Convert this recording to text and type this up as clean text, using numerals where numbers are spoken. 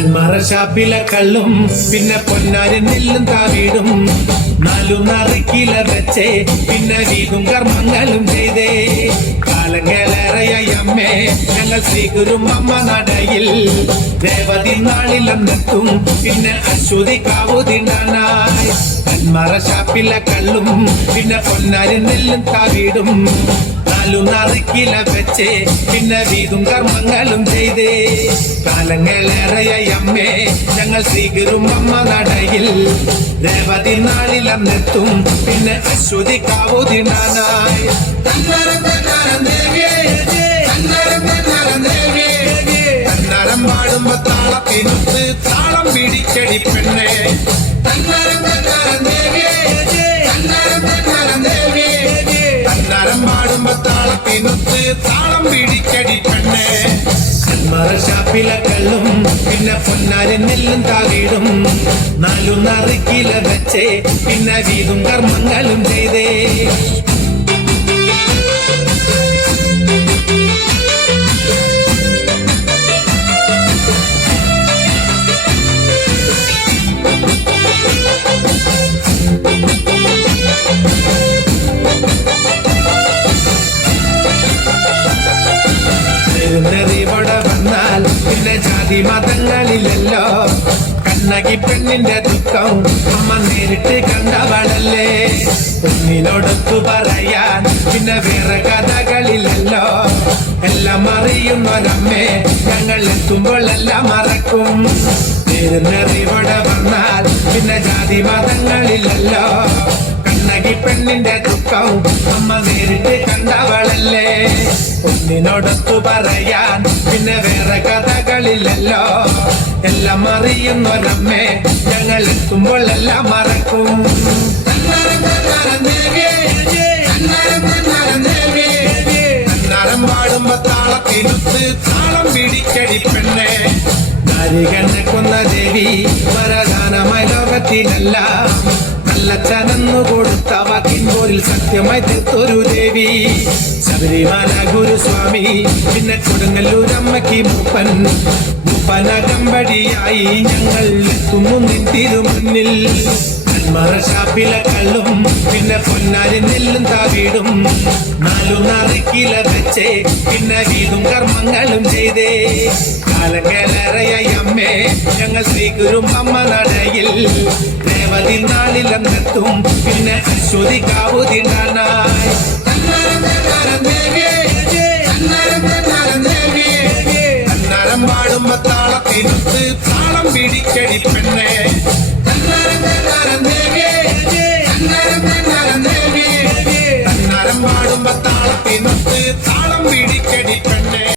ഷാപ്പിലെ കള്ളും പിന്നെ പൊന്നാരി നെല്ലും താവീടും നാലും നറുക്കില വെച്ചേ പിന്നെ വീതും കർമ്മങ്ങളും ചെയ്തേ കാലങ്ങളേറെയായി അമ്മേ ഞങ്ങൾ ശ്രീഗുരും അമ്മ നടയിൽ ദേവതി നാളിലെന്നെത്തും പിന്നെ അശ്വതി കാവുതിണ്ടാനായി ഷാപ്പിലെ കള്ളും പിന്നെ പൊന്നാരി നെല്ലും താവീടും നാലും നറുക്കില വെച്ചേ പിന്നെ വീതും കർമ്മങ്ങളും ചെയ്തേ കാലങ്ങളേറെയായി അമ്മേ ഞങ്ങൾ ശ്രീഗുരും അമ്മ നടയിൽ രേവതി നാളിലെന്നെത്തും പിന്നെ അശ്വതി കാവുതിണ്ടാനായി തന്നരം പാടുമ്പോ താളത്തിനൊത്ത് താളം പിടിക്കടി പെണ്ണേ തന്നരം പാടുമ്പോ താളത്തിനൊത്ത് താളം പിടിക്കടി പെണ്ണേ ഷാപ്പിലെ കള്ളും പിന്നെ പൊന്നാരി നെല്ലും താകിടും നാലും നറുക്കില വെച്ചേ പിന്നെ വീതും കർമ്മങ്ങളും ചെയ്തേ ഇവിടെ വന്നാൽ പിന്നെ ജാതി മതങ്ങളിലല്ലോ കണ്ണകി പെണ്ണിന്റെ ദുഃഖം അമ്മ നേരിട്ട് കണ്ടവളല്ലേ കുഞ്ഞിനോടൊത്തു പറയാൻ പിന്നെ വേറെ കഥകളിലല്ലോ എല്ലാം അറിയുന്നൊരമ്മേ ഞങ്ങൾ എത്തുമ്പോൾ എല്ലാം മറക്കും ഇവിടെ വന്നാൽ പിന്നെ ജാതി മതങ്ങളിലല്ലോ കണ്ണകി പെണ്ണിന്റെ ദുഃഖം അമ്മ നേരിട്ട് കണ്ടവളല്ലേ കുഞ്ഞിനോടൊത്തു പറയാൻ പിന്നെ വേറെ കഥകളിലല്ലോ എല്ലാം അറിയുന്നൊരമ്മേ ഞങ്ങൾ എത്തുമ്പോൾ എല്ലാം മറക്കും നരം പാടുമ്പോ താളത്തിനൊത്ത് താളം പിടിക്കടി പെണ്ണേ നാരികണ്ണെ കൊന്ന ദേവി വരദാനമായ ലോകത്തിനല്ല നല്ലച്ചനെന്നു കൊടുത്ത വാക്കിൻ പോരിൽ സത്യമായി തീർത്തൊരു ദേവി ശബരിമല ഗുരുസ്വാമി പിന്നെ കൊടുങ്ങല്ലൂരമ്മയ്ക്ക് മൂപ്പനകമ്പടിയായി ഞങ്ങൾ എത്തുന്നു നിൻ തിരുമുന്നിൽ ഷാപ്പിലെ കള്ളും പിന്നെ പൊന്നാരി നെല്ലും താവീടും നാലും നറുക്കില വെച്ചേ പിന്നെ വീതും കർമ്മങ്ങളും ചെയ്തേ കാലങ്ങളേറെയായി അമ്മേ ഞങ്ങൾ ശ്രീഗുരും അമ്മ നടയിൽ ദേവതി നാളിലെന്നെത്തും പിന്നെ അശ്വതി കാവുതിണ്ടാനായി തന്നരം പാടുമ്പോ താളത്തിനൊത്ത് താളം പിടിക്കടി പെണ്ണേ